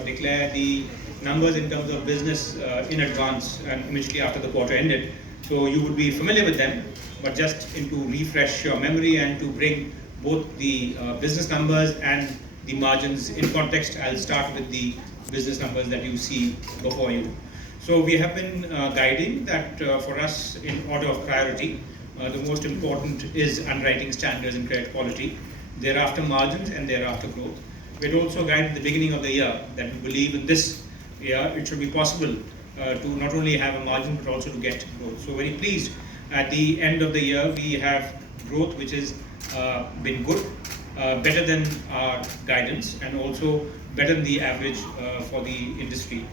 declare the numbers in terms of business in advance and immediately after the quarter ended. So you would be familiar with them, but just to refresh your memory and to bring both the business numbers and the margins in context, I'll start with the business numbers that you see before you. So we have been guiding that for us in order of priority, the most important is underwriting standards and credit quality, thereafter margins, and thereafter growth. We'd also guided at the beginning of the year that we believe in this year it should be possible to not only have a margin but also to get growth. So very pleased at the end of the year we have growth which has been good, better than our guidance and also better than the average for the industry.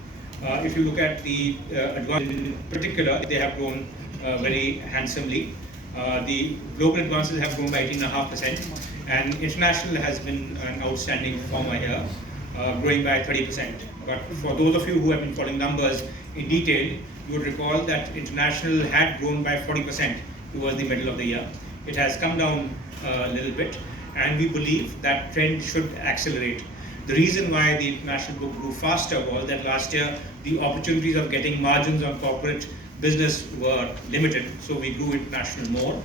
If you look at the advances in particular, they have grown very handsomely. The global advances have grown by 18.5%, and international has been an outstanding performer here, growing by 30%. But for those of you who have been following numbers in detail, you would recall that international had grown by 40% towards the middle of the year. It has come down a little bit, and we believe that trend should accelerate. The reason why the international book grew faster was that last year the opportunities of getting margins on corporate business were limited, so we grew international more.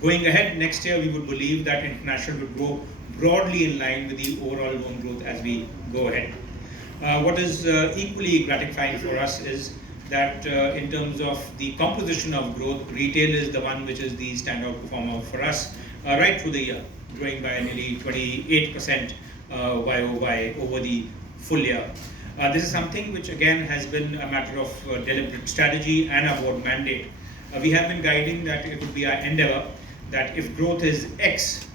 Going ahead next year, we would believe that international would grow broadly in line with the overall loan growth as we go ahead. What is equally gratifying for us is that in terms of the composition of growth, retail is the one which is the standout performer for us right through the year, growing by nearly 28% YOY over the full year. This is something which again has been a matter of deliberate strategy and a board mandate. We have been guiding that it would be our endeavor that if growth is X,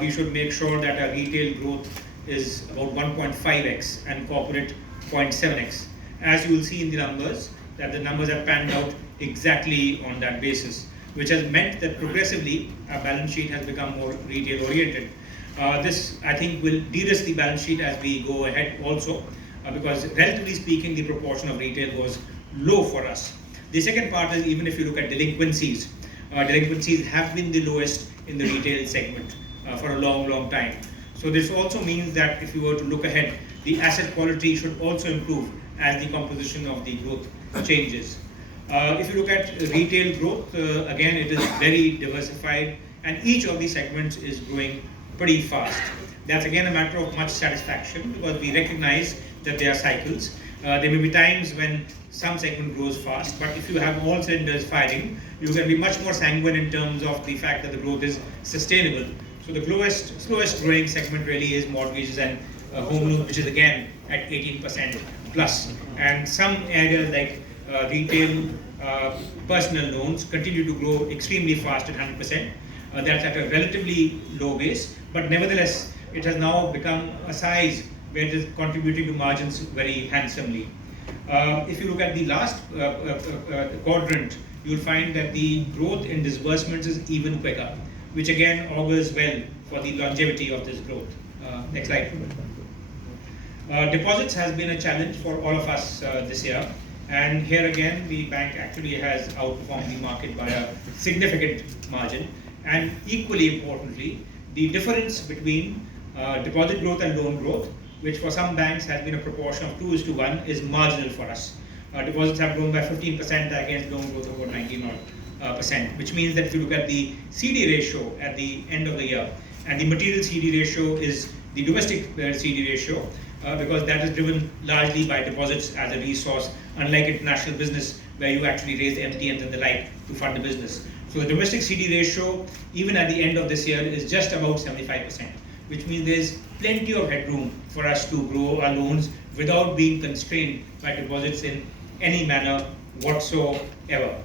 we should make sure that our retail growth is about 1.5x and corporate 0.7x. As you will see in the numbers, that the numbers have panned out exactly on that basis, which has meant that progressively our balance sheet has become more retail oriented. This, I think, will de-risk the balance sheet as we go ahead also, because relatively speaking, the proportion of retail was low for us. The second part is even if you look at delinquencies, delinquencies have been the lowest in the retail segment for a long time. So this also means that if you were to look ahead, the asset quality should also improve as the composition of the growth changes. If you look at retail growth, again, it is very diversified and each of these segments is growing pretty fast. That's again a matter of much satisfaction because we recognize that there are cycles. There may be times when some segment grows fast, but if you have all cylinders firing, you can be much more sanguine in terms of the fact that the growth is sustainable. So the slowest growing segment really is mortgages and home loans, which is again at 18% plus. And some areas like retail personal loans continue to grow extremely fast at 100%. That's at a relatively low base, but nevertheless, it has now become a size where it is contributing to margins very handsomely. If you look at the last quadrant, you'll find that the growth in disbursements is even quicker, which again augurs well for the longevity of this growth. Next slide. Deposits has been a challenge for all of us this year, and here again the bank actually has outperformed the market by a significant margin. And equally importantly, the difference between deposit growth and loan growth, which for some banks has been a proportion of 2:1, is marginal for us. Deposits have grown by 15% against loan growth of about 19%, which means that if you look at the CD ratio at the end of the year, and the material CD ratio is the domestic CD ratio, because that is driven largely by deposits as a resource, unlike international business where you actually raise MTNs and the like to fund the business. So the domestic CD ratio, even at the end of this year, is just about 75%, which means there's plenty of headroom for us to grow our loans without being constrained by deposits in any manner whatsoever.